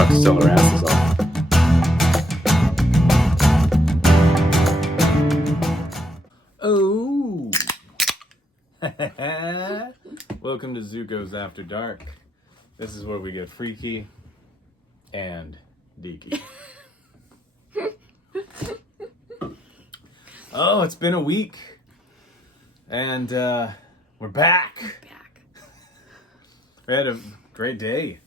about to sell our asses off. Oh! Welcome to Zuko's After Dark. This is where we get freaky and deaky. Oh, it's been a week. And we're back. We had a great day.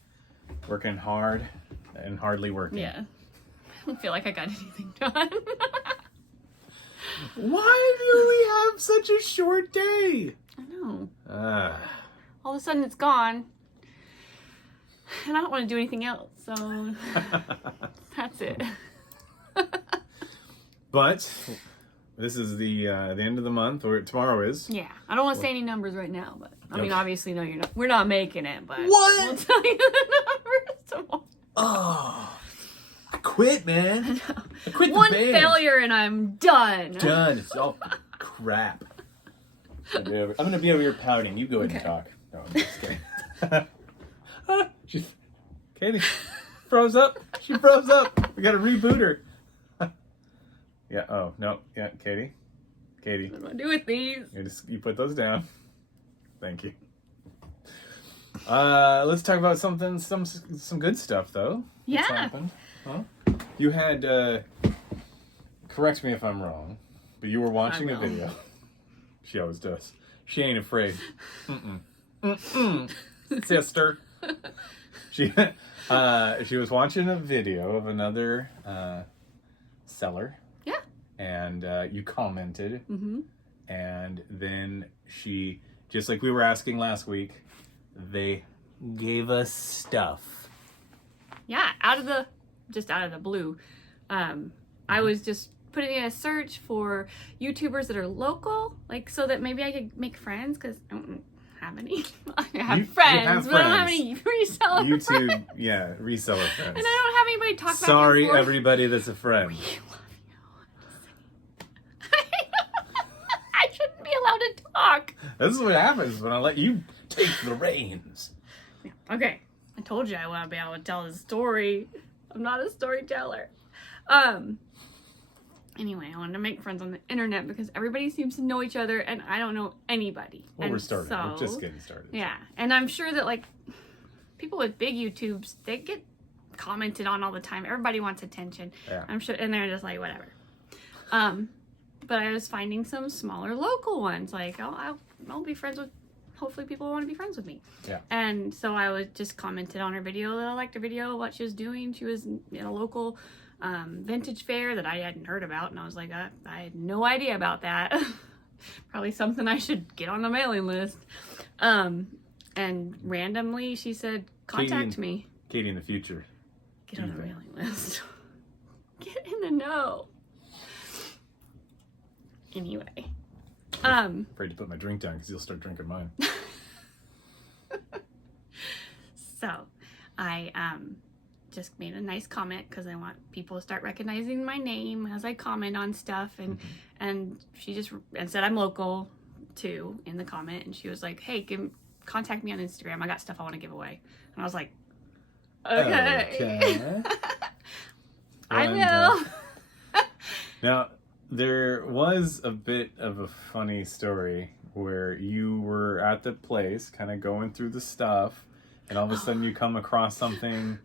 Working hard and hardly working. Yeah. I don't feel like I got anything done. Why do we have such a short day? I know. Ah. All of a sudden it's gone. And I don't want to do anything else, so that's it. But this is the end of the month, or tomorrow is. Yeah. I don't want to say any numbers right now, but I mean, Okay. obviously, no, we're not making it, but What? we'll tell you the numbers tomorrow. Oh, I quit, man. I quit the One band. failure and I'm done. Done. It's all crap. I'm gonna be over here pouting. You go ahead and talk. No, I'm just kidding. Katie froze up. She froze up. We gotta reboot her. Yeah. Oh no. Yeah, Katie. What do I do with these? You put those down. Thank you. Let's talk about some good stuff though. What's Yeah. happened? Huh? You had correct me if I'm wrong, but you were watching a video. She always does. She ain't afraid. Sister. She was watching a video of another seller. Yeah. And you commented. Mm-hmm. And then she, just like we were asking last week, they gave us stuff. Yeah, out of the blue. I was just putting in a search for YouTubers that are local, like so that maybe I could make friends, because I don't have any. I have friends, but I don't have any reseller YouTube, friends. yeah, reseller friends. And I don't have anybody to talk back Sorry, and forth. everybody that's a friend. We love you. I shouldn't be allowed to talk. This is what happens when I let you take the reins. Yeah, okay, I told you I want to be able to tell the story. I'm not a storyteller. Anyway, I wanted to make friends on the internet because everybody seems to know each other and I don't know anybody. Well, and we're starting. So, We're just getting started. Yeah, and I'm sure that like people with big YouTubes, they get commented on all the time. Everybody wants attention. Yeah. I'm sure, and they're just like whatever. But I was finding some smaller local ones. Like I'll be friends with. Hopefully, people want to be friends with me. Yeah. And so I was just commented on her video that I liked her video, what she was doing. She was in a local vintage fair that I hadn't heard about, and I was like, I had no idea about that. Probably something I should get on the mailing list. And randomly, she said, contact me. Katie in the future. Get on the mailing list. Get in the know. Anyway. Afraid to put my drink down because you'll start drinking mine. So, I just made a nice comment because I want people to start recognizing my name as I comment on stuff, and she just said I'm local too in the comment, and she was like, "Hey, contact me on Instagram. I got stuff I want to give away." And I was like, "Okay. I will." Now, there was a bit of a funny story where you were at the place kind of going through the stuff, and all of a sudden you come across something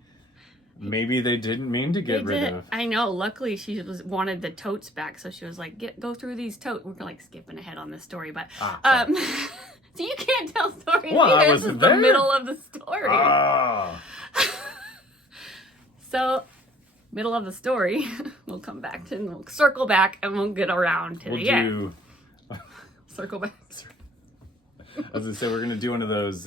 maybe they didn't mean to get rid of. I know. Luckily, she wanted the totes back, so she was like, go through these totes. We're like skipping ahead on this story, but so you can't tell stories either. This is the middle of the story. So, middle of the story, we'll come back to, and we'll circle back, and we'll get around to the end. Circle back. As I said, we're going to do one of those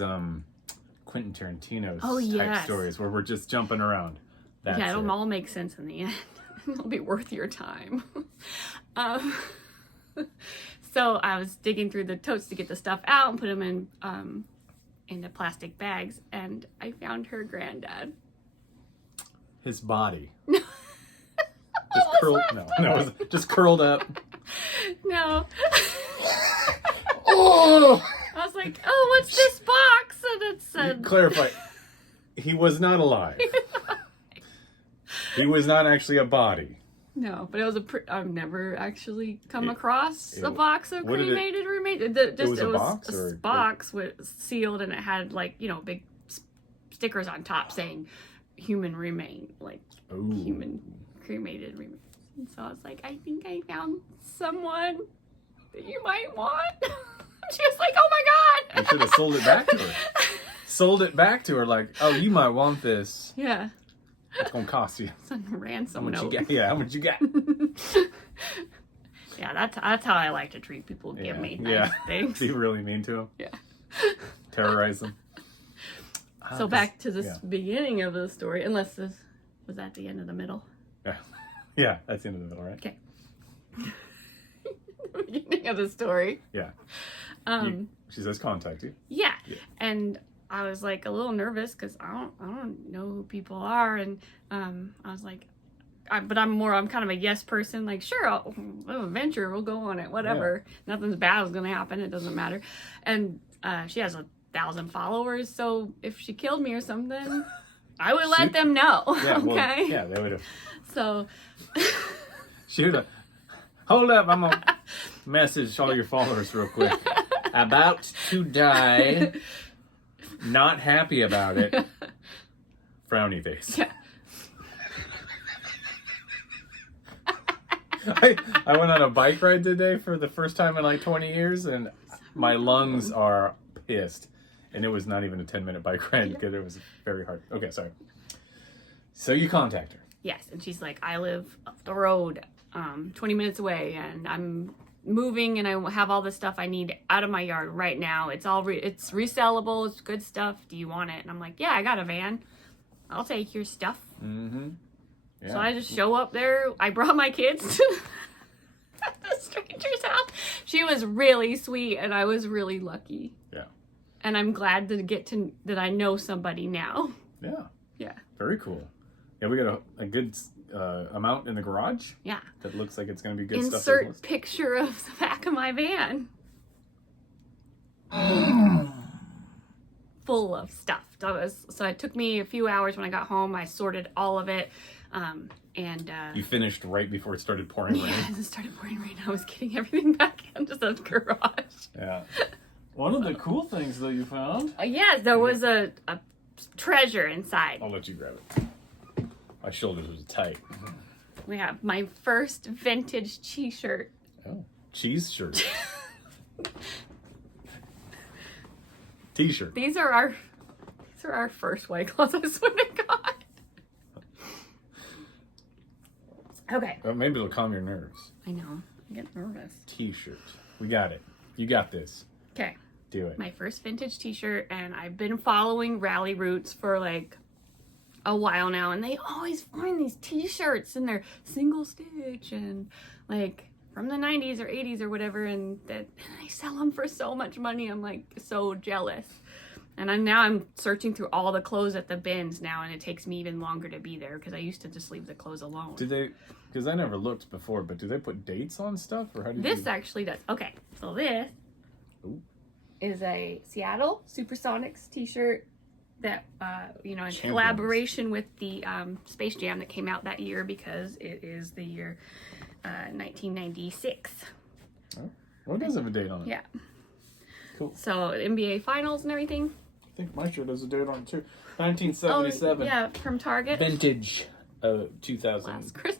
Quentin Tarantino type stories where we're just jumping around. It'll all make sense in the end. It'll be worth your time. So I was digging through the totes to get the stuff out and put them in the plastic bags, and I found her granddad. His body. Just curled up. No. Oh! I was like, oh, what's this box? And it said... Clarify. He was not alive. He was not actually a body. No, but it was I've never actually come across a box of what did it- cremated remains. It was a box with sealed, and it had like, you know, big stickers on top saying "human remain," like human cremated remains. And so I was like, I think I found someone that you might want. She was like, oh my god. You should have sold it back to her. Sold it back to her like, oh, you might want this. Yeah. It's gonna cost you. It's a ransom How much note. you got? Yeah, how much you got? Yeah, that's how I like to treat people. Give me nice things. Be really mean to them. Yeah. Terrorize them. So back to this beginning of the story, unless this was at the end of the middle. Yeah. Yeah, that's the end of the middle, right? Okay. The beginning of the story. Yeah. She says contact you. Yeah. And I was like a little nervous because I don't know who people are, and I was like, but I'm kind of a yes person. Like, sure, I'll venture, we'll go on it, whatever. Yeah. Nothing's bad is gonna happen. It doesn't matter. And she has 1,000 followers, so if she killed me or something, I would let them know. Yeah, okay. Well, yeah, they would have. So. Shoot up. Hold up, I'm gonna message all your followers real quick. About to die. Not happy about it. Frowny face. Yeah. I went on a bike ride today for the first time in like 20 years, and my lungs are pissed. And it was not even a 10-minute bike ride because it was very hard. Okay, sorry. So you contact her. Yes, and she's like, I live up the road, 20 minutes away, and I'm moving, and I have all the stuff I need out of my yard right now. It's all it's resellable. It's good stuff. Do you want it? And I'm like, yeah, I got a van. I'll take your stuff. Mm-hmm. Yeah. So I just show up there. I brought my kids to the stranger's house. She was really sweet, and I was really lucky. Yeah. And I'm glad that I know somebody now. Yeah. Yeah. Very cool. Yeah, we got a good amount in the garage. Yeah. That looks like it's going to be good stuff. Insert picture of the back of my van. Full of stuff. So it took me a few hours when I got home. I sorted all of it. You finished right before it started pouring rain? Yeah, it started pouring rain. I was getting everything back into the garage. Yeah. One of the cool things that you found. Yes, there was a treasure inside. I'll let you grab it. My shoulders was tight. We have my first vintage t-shirt. Oh, cheese shirt. T-shirt. These are our first White Claws, I swear to God. Okay. Well, maybe it'll calm your nerves. I know. I get nervous. T-shirt. We got it. You got this. Okay. Do it. My first vintage t-shirt, and I've been following Rally Roots for like a while now, and they always find these t-shirts and they're single stitch and like from the 90s or 80s or whatever, and they sell them for so much money. I'm like so jealous. And now I'm searching through all the clothes at the bins now, and it takes me even longer to be there because I used to just leave the clothes alone. Do they, because I never looked before, but do they put dates on stuff, or how do you This actually does. Okay, so this is a Seattle SuperSonics t-shirt that, in collaboration with the Space Jam that came out that year, because it is the year 1996. Oh, well, it does have a date on it. Yeah. Cool. So NBA Finals and everything. I think my shirt has a date on it too. 1977. Oh, yeah, from Target. Vintage. 2000. Last Christmas.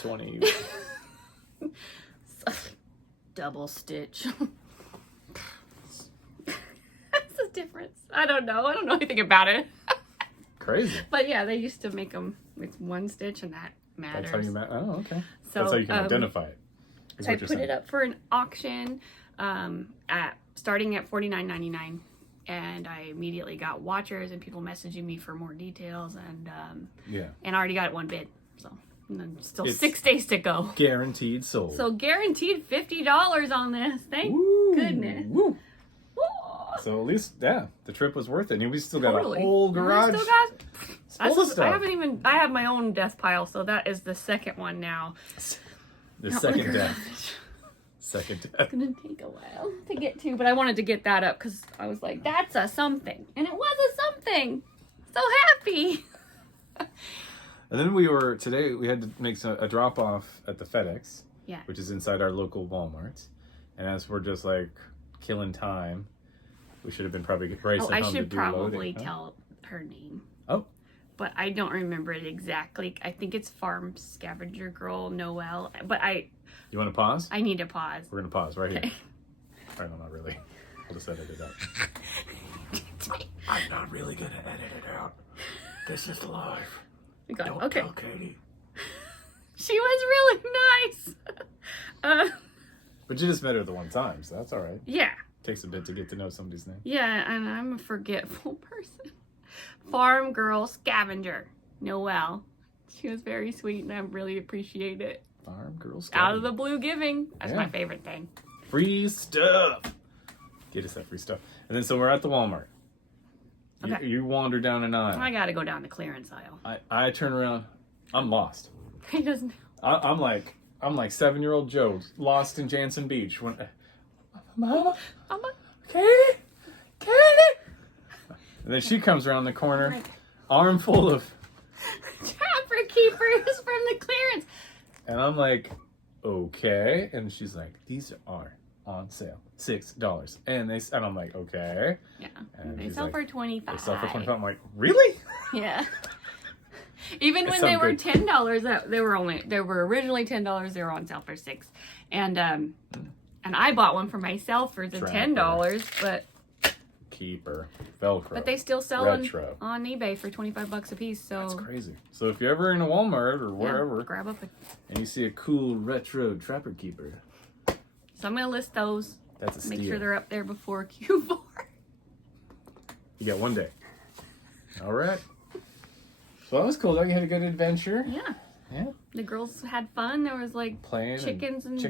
20. Double stitch. That's the difference. I don't know anything about it. Crazy. But yeah, they used to make them with one stitch, and that matters. That's how you oh, okay. So, that's how you can identify it. So I put it up for an auction starting at $49.99, and I immediately got watchers and people messaging me for more details, and I already got one bid. So and then still 6 days to go. Guaranteed sold. So guaranteed $50 on this. Thank goodness. Woo. So at least, the trip was worth it. And we still got a whole garage. Full of stuff. I have my own death pile, so that is the second one now. The second death. Second death. It's gonna take a while to get to, but I wanted to get that up because I was like, that's a something. And it was a something. So happy. And then today we had to make a drop off at the FedEx, Yeah. which is inside our local Walmart. And as we're just like killing time, we should have been probably racing I home to should do probably loading. tell her name. Oh. But I don't remember it exactly. I think it's Farm Scavenger Girl Noelle. But You want to pause? I need to pause. We're going to pause right here. Okay. All right, no, not really. I'll just edit it out. I'm not really going to edit it out. This is live. Don't okay. tell Katie. She was really nice. But you just met her the one time, so that's all right. Yeah. Takes a bit to get to know somebody's name. Yeah, and I'm a forgetful person. Farm Girl Scavenger Noelle. She was very sweet, and I really appreciate it. Farm girls. Out of the blue giving. That's Yeah. my favorite thing. Free stuff. Get us that free stuff. And then so we're at the Walmart. Okay. You wander down an aisle. I gotta go down the clearance aisle. I turn around. I'm lost. He doesn't. I'm like 7-year-old Joe lost in Jansen Beach. When Mama, Katie. And then she comes around the corner, armful of Trapper Keepers from the clearance. and I'm like, okay. And she's like, these are on sale, $6. And I'm like, okay. Yeah. And They she's sell like, for $25. They sell for $25. I'm like, really? Yeah. Even when That they sounds were good. $10, they were originally $10. They were on sale for $6, and I bought one for myself for the Trapper. $10, but Keeper, Velcro. but they still sell them Retro. on eBay for $25 a piece. So That's crazy. So if you're ever in a Walmart or yeah, wherever grab up. and you see a cool retro Trapper Keeper, So I'm gonna list those. that's a steal. Make sure they're up there before Q4. You got one day. All right. So that was cool. Though you had a good adventure. Yeah. Yeah. The girls had fun. There was like Playing chickens and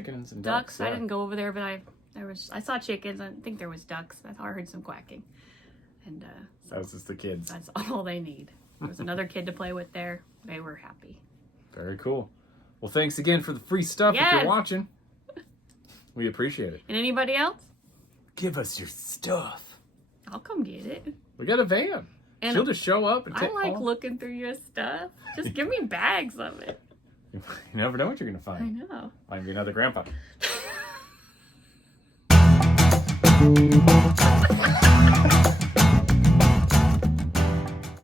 ducks. I Yeah. didn't go over there, but I saw chickens. I think there was ducks. I heard some quacking, and That was just the kids. that's all they need. There was another kid to play with there. They were happy. Very cool. Well, thanks again for the free stuff if Yes. you're watching. We appreciate it. And anybody else? Give us your stuff. I'll come get it. We got a van. And She'll just show up and I take like all. looking through your stuff. Just give me bags of it. You never know what you're going to I find. know. Might be another grandpa.